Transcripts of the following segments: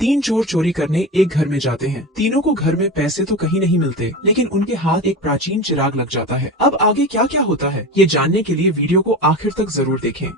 तीन चोर चोरी करने एक घर में जाते हैं। तीनों को घर में पैसे तो कहीं नहीं मिलते, लेकिन उनके हाथ एक प्राचीन चिराग लग जाता है। अब आगे क्या क्या होता है, ये जानने के लिए वीडियो को आखिर तक जरूर देखें।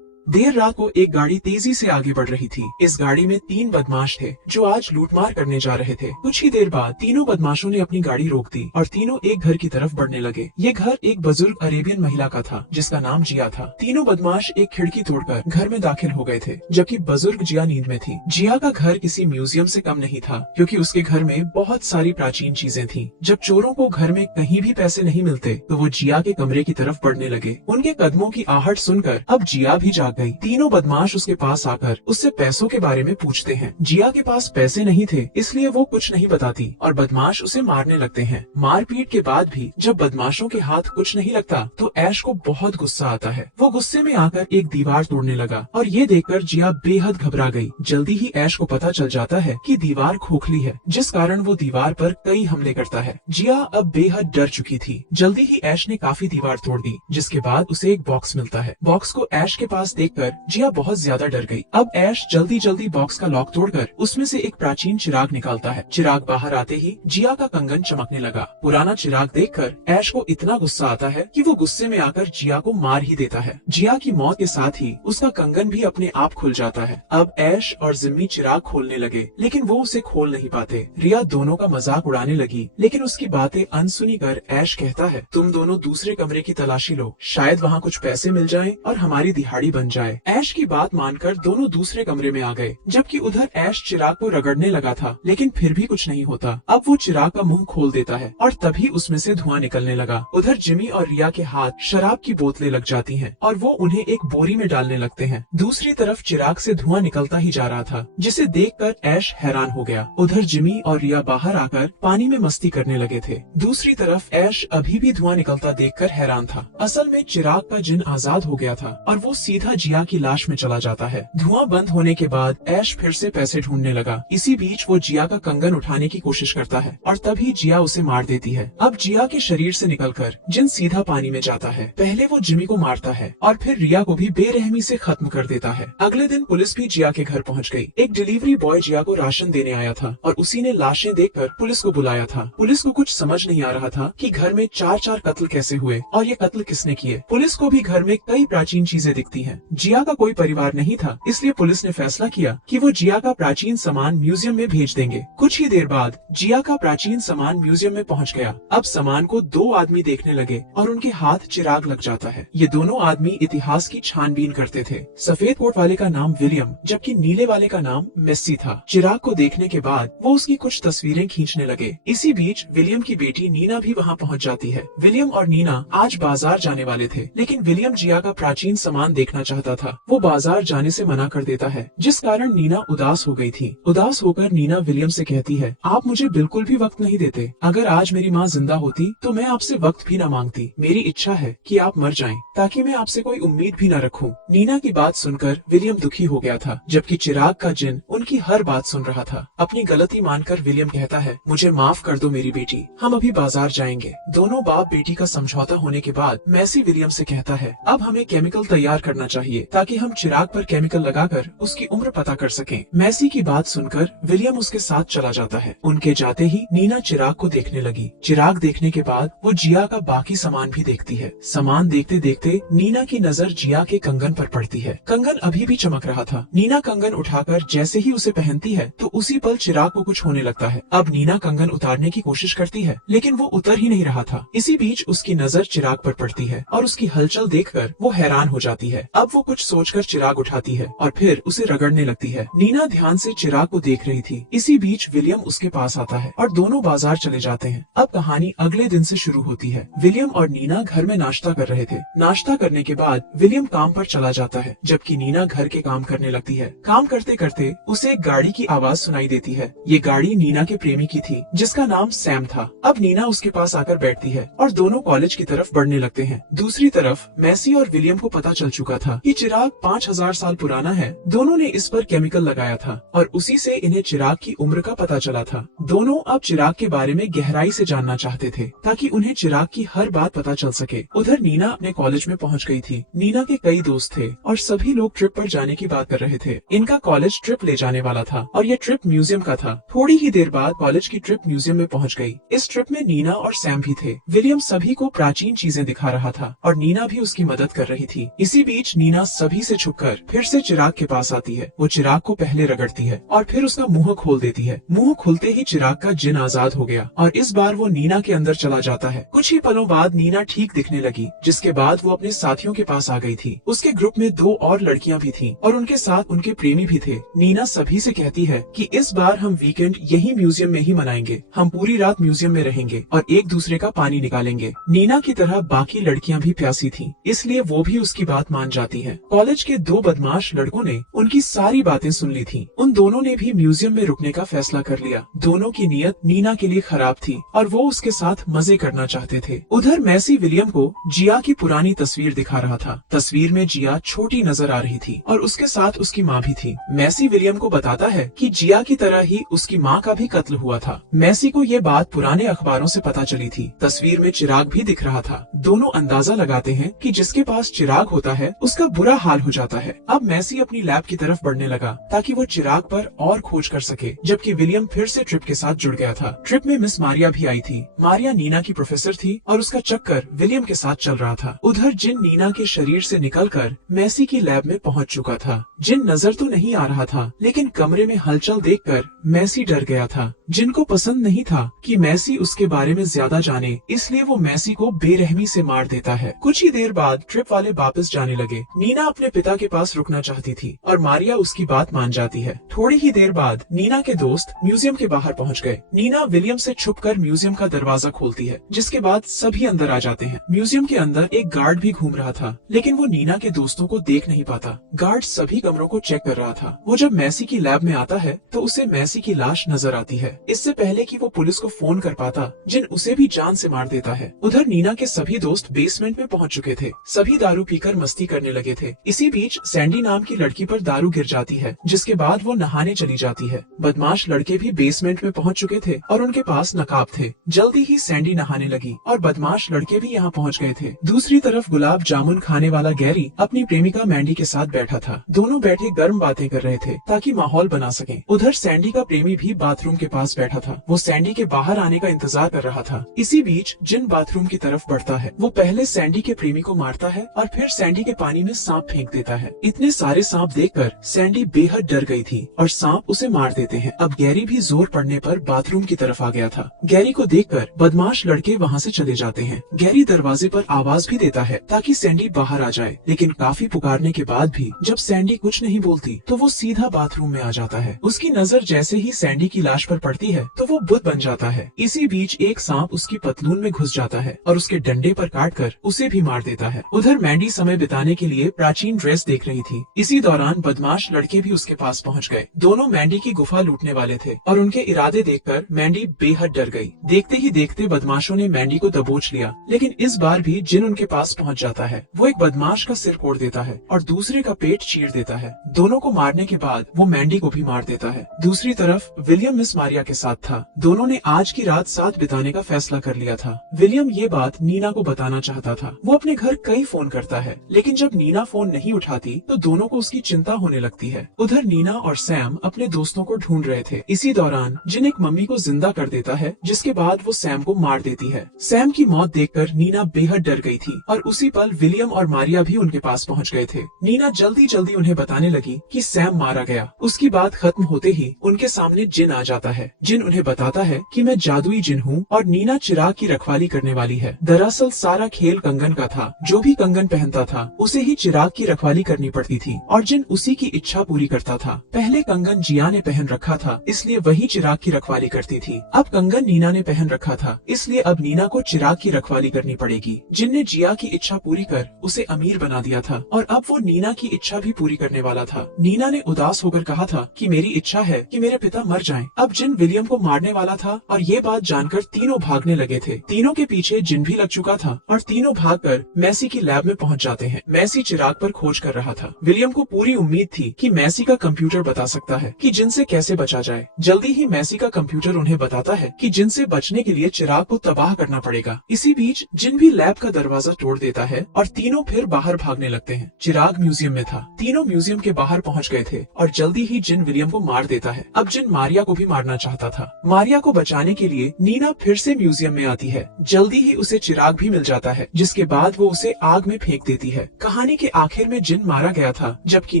देर रात को एक गाड़ी तेजी से आगे बढ़ रही थी। इस गाड़ी में तीन बदमाश थे जो आज लूटमार करने जा रहे थे। कुछ ही देर बाद तीनों बदमाशों ने अपनी गाड़ी रोक दी और तीनों एक घर की तरफ बढ़ने लगे। ये घर एक बुजुर्ग अरेबियन महिला का था जिसका नाम जिया था। तीनों बदमाश एक खिड़की तोड़कर घर में दाखिल हो गए थे, जबकि बुजुर्ग जिया नींद में थी। जिया का घर किसी म्यूजियम से कम नहीं था, क्योंकि उसके घर में बहुत सारी प्राचीन चीजें थीं। जब चोरों को घर में कहीं भी पैसे नहीं मिलते तो वो जिया के कमरे की तरफ बढ़ने लगे। उनके कदमों की आहट सुनकर अब जिया भी जाग गई। तीनों बदमाश उसके पास आकर उससे पैसों के बारे में पूछते हैं। जिया के पास पैसे नहीं थे, इसलिए वो कुछ नहीं बताती और बदमाश उसे मारने लगते हैं। मारपीट के बाद भी जब बदमाशों के हाथ कुछ नहीं लगता तो ऐश को बहुत गुस्सा आता है। वो गुस्से में आकर एक दीवार तोड़ने लगा और ये देखकर जिया बेहद घबरा गई। जल्दी ही ऐश को पता चल जाता है कि दीवार खोखली है, जिस कारण वो दीवार पर कई हमले करता है। जिया अब बेहद डर चुकी थी। जल्दी ही ऐश ने काफी दीवार तोड़ दी, जिसके बाद उसे एक बॉक्स मिलता है। बॉक्स को ऐश के पास देखकर जिया बहुत ज्यादा डर गई। अब ऐश जल्दी जल्दी बॉक्स का लॉक तोड़कर उसमें से एक प्राचीन चिराग निकालता है। चिराग बाहर आते ही जिया का कंगन चमकने लगा। पुराना चिराग देखकर ऐश को इतना गुस्सा आता है कि वो गुस्से में आकर जिया को मार ही देता है। जिया की मौत के साथ ही उसका कंगन भी अपने आप खुल जाता है। अब ऐश और जिम्मी चिराग खोलने लगे, लेकिन वो उसे खोल नहीं पाते। रिया दोनों का मजाक उड़ाने लगी, लेकिन उसकी बातें अनसुनी कर ऐश कहता है, तुम दोनों दूसरे कमरे की तलाशी लो, शायद वहाँ कुछ पैसे मिल जाएं और हमारी दिहाड़ी बन जाए। ऐश की बात मानकर दोनों दूसरे कमरे में आ गए, जबकि उधर ऐश चिराग को रगड़ने लगा था, लेकिन फिर भी कुछ नहीं होता। अब वो चिराग का मुंह खोल देता है और तभी उसमें से धुआं निकलने लगा। उधर जिमी और रिया के हाथ शराब की बोतलें लग जाती हैं और वो उन्हें एक बोरी में डालने लगते हैं। दूसरी तरफ चिराग से धुआं निकलता ही जा रहा था, जिसे देखकर ऐश हैरान हो गया। उधर जिमी और रिया बाहर आकर पानी में मस्ती करने लगे थे। दूसरी तरफ ऐश अभी भी धुआं निकलता देखकर हैरान था। असल में चिराग का जिन आजाद हो गया था और वो सीधा जिया की लाश में चला जाता है। धुआं बंद होने के बाद ऐश फिर से पैसे ढूंढने लगा। इसी बीच वो जिया का कंगन उठाने की कोशिश करता है और तभी जिया उसे मार देती है। अब जिया के शरीर से निकलकर जिन सीधा पानी में जाता है। पहले वो जिमी को मारता है और फिर रिया को भी बेरहमी से खत्म कर देता है। अगले दिन पुलिस भी जिया के घर पहुंच गई। एक डिलीवरी बॉय जिया को राशन देने आया था और उसी ने लाशें देखकर पुलिस को बुलाया था। पुलिस को कुछ समझ नहीं आ रहा था कि घर में चार चार कत्ल कैसे हुए और ये कत्ल किसने किए। पुलिस को भी घर में कई प्राचीन चीजें दिखती हैं। जिया का कोई परिवार नहीं था, इसलिए पुलिस ने फैसला किया कि वो जिया का प्राचीन सामान म्यूजियम में भेज देंगे। कुछ ही देर बाद जिया का प्राचीन सामान म्यूजियम में पहुंच गया। अब सामान को दो आदमी देखने लगे और उनके हाथ चिराग लग जाता है। ये दोनों आदमी इतिहास की छानबीन करते थे। सफेद कोट वाले का नाम विलियम, जबकि नीले वाले का नाम मेस्सी था। चिराग को देखने के बाद वो उसकी कुछ तस्वीरें खींचने लगे। इसी बीच विलियम की बेटी नीना भी वहाँ पहुँच जाती है। विलियम और नीना आज बाजार जाने वाले थे, लेकिन विलियम जिया का प्राचीन सामान देखना चाहता था। वो बाजार जाने से मना कर देता है, जिस कारण नीना उदास हो गई थी। उदास होकर नीना विलियम से कहती है, आप मुझे बिल्कुल भी वक्त नहीं देते। अगर आज मेरी माँ जिंदा होती तो मैं आपसे वक्त भी न मांगती। मेरी इच्छा है कि आप मर जाएं, ताकि मैं आपसे कोई उम्मीद भी न रखूं। नीना की बात सुनकर विलियम दुखी हो गया था, जबकि चिराग का जिन उनकी हर बात सुन रहा था। अपनी गलती मानकर विलियम कहता है, मुझे माफ कर दो मेरी बेटी, हम अभी बाजार जाएंगे। दोनों बाप बेटी का समझौता होने के बाद मैसी विलियम से कहता है, अब हमें केमिकल तैयार करना चाहिए ताकि हम चिराग पर केमिकल लगाकर उसकी उम्र पता कर सकें। मैसी की बात सुनकर विलियम उसके साथ चला जाता है। उनके जाते ही नीना चिराग को देखने लगी। चिराग देखने के बाद वो जिया का बाकी सामान भी देखती है। सामान देखते देखते नीना की नजर जिया के कंगन पर पड़ती है। कंगन अभी भी चमक रहा था। नीना कंगन उठाकर जैसे ही उसे पहनती है तो उसी पल चिराग को कुछ होने लगता है। अब नीना कंगन उतारने की कोशिश करती है, लेकिन वो उतर ही नहीं रहा था। इसी बीच उसकी नजर चिराग पर पड़ती है और उसकी हलचल देखकर वो हैरान हो जाती है। अब वो कुछ सोचकर चिराग उठाती है और फिर उसे रगड़ने लगती है। नीना ध्यान से चिराग को देख रही थी। इसी बीच विलियम उसके पास आता है और दोनों बाजार चले जाते हैं। अब कहानी अगले दिन से शुरू होती है। विलियम और नीना घर में नाश्ता कर रहे थे। नाश्ता करने के बाद विलियम काम पर चला जाता है, जबकि नीना घर के काम करने लगती है। काम करते करते उसे एक गाड़ी की आवाज सुनाई देती है। ये गाड़ी नीना के प्रेमी की थी, जिसका नाम सैम था। अब नीना उसके पास आकर बैठती है और दोनों कॉलेज की तरफ बढ़ने लगते हैं। दूसरी तरफ मैसी और विलियम को पता चल चुका था कि चिराग 5000 साल पुराना है। दोनों ने इस पर केमिकल लगाया था और उसी से इन्हें चिराग की उम्र का पता चला था। दोनों अब चिराग के बारे में गहराई से जानना चाहते थे ताकि उन्हें चिराग की हर बात पता चल सके। उधर नीना अपने कॉलेज में पहुंच गई थी। नीना के कई दोस्त थे और सभी लोग ट्रिप पर जाने की बात कर रहे थे। इनका कॉलेज ट्रिप ले जाने वाला था और ये ट्रिप म्यूजियम का था। थोड़ी ही देर बाद कॉलेज की ट्रिप म्यूजियम में पहुंच गई। इस ट्रिप में नीना और सैम भी थे। विलियम सभी को प्राचीन चीजें दिखा रहा था और नीना भी उसकी मदद कर रही थी। इसी बीच नीना सभी से छुपकर फिर से चिराग के पास आती है। वो चिराग को पहले रगड़ती है और फिर उसका मुंह खोल देती है। मुंह खुलते ही चिराग का जिन आजाद हो गया और इस बार वो नीना के अंदर चला जाता है। कुछ ही पलों बाद नीना ठीक दिखने लगी, जिसके बाद वो अपने साथियों के पास आ गई थी। उसके ग्रुप में 2 और लड़कियां भी थीं और उनके साथ उनके प्रेमी भी थे। नीना सभी से कहती है कि इस बार हम वीकेंड यही म्यूजियम में ही मनाएंगे। हम पूरी रात म्यूजियम में रहेंगे और एक दूसरे का पानी निकालेंगे। नीना की तरह बाकी लड़कियां भी प्यासी थीं, इसलिए वो भी उसकी बात मान जाती है। कॉलेज के 2 बदमाश लड़कों ने उनकी सारी बातें सुन ली थी। उन दोनों ने भी म्यूजियम में रुकने का फैसला कर लिया। दोनों की नीयत नीना के लिए खराब थी और वो उसके साथ मजे करना चाहते थे। उधर मैसी विलियम को जिया की पुरानी तस्वीर दिखा रहा था। तस्वीर में जिया छोटी नजर आ रही थी और उसके साथ उसकी माँ भी थी। मैसी विलियम को बताता है कि जिया की तरह ही उसकी माँ का भी कत्ल हुआ था। मैसी को ये बात पुराने अखबारों से पता चली थी। तस्वीर में चिराग भी दिख रहा था। दोनों अंदाजा लगाते हैं कि जिसके पास चिराग होता है उसका बुरा हाल हो जाता है। अब मैसी अपनी लैब की तरफ बढ़ने लगा ताकि वो चिराग पर और खोज कर सके, जबकि विलियम फिर से ट्रिप के साथ जुड़ गया था। ट्रिप में मिस मारिया भी आई थी। मारिया नीना की प्रोफेसर थी और उसका चक्कर विलियम के साथ चल रहा था। उधर जिन नीना के शरीर से निकलकर मैसी की लैब में पहुंच चुका था। जिन नजर तो नहीं आ रहा था, लेकिन कमरे में हलचल देखकर मैसी डर गया था। जिन को पसंद नहीं था कि मैसी उसके बारे में ज्यादा जाने, इसलिए वो मैसी को बेरहमी से मार देता है। कुछ ही देर बाद ट्रिप वाले वापस जाने लगे। नीना अपने पिता के पास रुकना चाहती थी और मारिया उसकी बात मान जाती है। थोड़ी ही देर बाद नीना के दोस्त म्यूजियम के बाहर पहुंच गए। नीना विलियम से छुपकर म्यूजियम का दरवाजा खोलती है, जिसके बाद सभी अंदर आ जाते हैं। म्यूजियम के अंदर एक गार्ड भी घूम रहा था, लेकिन वो नीना के दोस्तों को देख नहीं पाता। गार्ड सभी कमरों को चेक कर रहा था। वो जब मैसी की लैब में आता है तो उसे मैसी की लाश नजर आती है। इससे पहले कि वो पुलिस को फोन कर पाता, जिन उसे भी जान से मार देता है। उधर नीना के सभी दोस्त बेसमेंट में पहुंच चुके थे। सभी दारू पीकर मस्ती करने लगे थे। इसी बीच सैंडी नाम की लड़की पर दारू गिर जाती है, जिसके बाद वो नहाने चली जाती है। बदमाश लड़के भी बेसमेंट में पहुंच चुके थे और उनके पास नकाब थे। जल्दी ही सैंडी नहाने लगी और बदमाश लड़के भी यहाँ पहुंच गए थे। दूसरी तरफ गुलाब जामुन खाने वाला गैरी अपनी प्रेमिका मैंडी के साथ बैठा था। दोनों बैठे गर्म बातें कर रहे थे ताकि माहौल बना सकें। उधर सैंडी का प्रेमी भी बाथरूम के पास बैठा था। वो सैंडी के बाहर आने का इंतजार कर रहा था। इसी बीच जिन बाथरूम की तरफ बढ़ता है। वो पहले सैंडी के प्रेमी को मारता है और फिर सैंडी के पानी में सांप फेंक देता है। इतने सारे सांप देखकर सैंडी बेहद डर गई थी और सांप उसे मार देते हैं। अब गैरी भी जोर पड़ने पर बाथरूम की तरफ आ गया था। गैरी को देखकर बदमाश लड़के वहाँ से चले जाते हैं। गैरी दरवाजे पर आवाज भी देता है ताकि सैंडी बाहर आ जाए, लेकिन काफी पुकारने के बाद भी जब सैंडी कुछ नहीं बोलती तो वो सीधा बाथरूम में आ जाता है। उसकी नजर जैसे ही सैंडी की लाश पर पड़ती है तो वो बुत बन जाता है। इसी बीच एक सांप उसकी पतलून में घुस जाता है और उसके डंडे पर काटकर उसे भी मार देता है। उधर मैंडी समय बिताने के लिए प्राचीन ड्रेस देख रही थी। इसी दौरान बदमाश लड़के भी उसके पास पहुंच गए। दोनों मैंडी की गुफा लूटने वाले थे और उनके इरादे देखकर मैंडी बेहद डर गई। देखते ही देखते बदमाशों ने मैंडी को दबोच लिया, लेकिन इस बार भी जिन उनके पास पहुंच जाता है। वो एक बदमाश का सिर फोड़ देता है और दूसरे का पेट चीर देता है। दोनों को मारने के बाद वो मैंडी को भी मार देता है। दूसरी तरफ विलियम मिस मारिया के साथ था। दोनों ने आज की रात साथ बिताने का फैसला कर लिया था। विलियम ये बात नीना को बताना चाहता था। वो अपने घर कई फोन करता है, लेकिन जब नीना फोन नहीं उठाती तो दोनों को उसकी चिंता होने लगती है। उधर नीना और सैम अपने दोस्तों को ढूंढ रहे थे। इसी दौरान जिन एक मम्मी को जिंदा कर देता है, जिसके बाद वो सैम को मार देती है। सैम की मौत देखकर नीना बेहद डर गई थी और उसी पल विलियम और मारिया भी उनके पास पहुंच गए थे। नीना जल्दी जल्दी उन्हें बताने लगी कि सैम मारा गया। उसकी बात खत्म होते ही उनके सामने जिन आ जाता है। जिन उन्हें बताता है कि मैं जादुई जिन हूँ और नीना चिराग की रखवाली करने वाली है। दरअसल सारा खेल कंगन का था। जो भी कंगन पहनता था उसे ही चिराग की रखवाली करनी पड़ती थी और जिन उसी की इच्छा पूरी करता था। पहले कंगन जिया ने पहन रखा था, इसलिए वही चिराग की रखवाली करती थी। अब कंगन नीना ने पहन रखा था, इसलिए अब नीना को चिराग की रखवाली करनी पड़ेगी। जिन ने जिया की इच्छा पूरी कर उसे अमीर बना दिया था और अब वो नीना की इच्छा भी पूरी करने वाला था। नीना ने उदास होकर कहा था कि मेरी इच्छा है कि मेरे पिता मर जाएं। अब जिन विलियम को मारने वाला था और ये बात जानकर तीनों भागने लगे थे। तीनों के पीछे जिन भी लग चुका था और तीनों भागकर मैसी की लैब में पहुंच जाते हैं। मैसी चिराग पर खोज कर रहा था। विलियम को पूरी उम्मीद थी कि मैसी का कंप्यूटर बता सकता है कि जिन से कैसे बचा जाए। जल्दी ही मैसी का कंप्यूटर उन्हें बताता है कि जिन से बचने के लिए चिराग को तबाह करना पड़ेगा। इसी बीच जिन भी लैब का दरवाजा तोड़ देता है और तीनों फिर बाहर भागने लगते हैं। चिराग म्यूजियम में था। तीनों म्यूजियम के बाहर पहुंच गए थे और जल्दी ही जिन विलियम को मार देता है। अब जिन मारिया को भी मारना चाहता था। मारिया को बचाने के लिए नीना फिर से म्यूजियम में आती है। जल्दी ही उसे चिराग भी मिल जाता है, जिसके बाद वो उसे आग में फेंक देती है। कहानी के आखिर में जिन मारा गया था, जबकि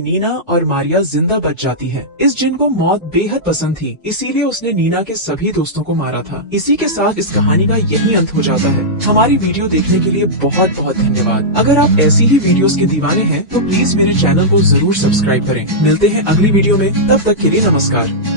नीना और मारिया जिंदा बच जाती है। इस जिन को मौत बेहद पसंद थी, इसीलिए उसने नीना के सभी दोस्तों को मारा था। इसी के साथ इस कहानी का यही अंत हो जाता है। हमारी वीडियो देखने के लिए बहुत बहुत धन्यवाद। अगर आप ऐसी ही वीडियोस के दीवाने हैं तो प्लीज मेरे चैनल को जरूर सब्सक्राइब करें। मिलते हैं अगली वीडियो में, तब तक के लिए नमस्कार।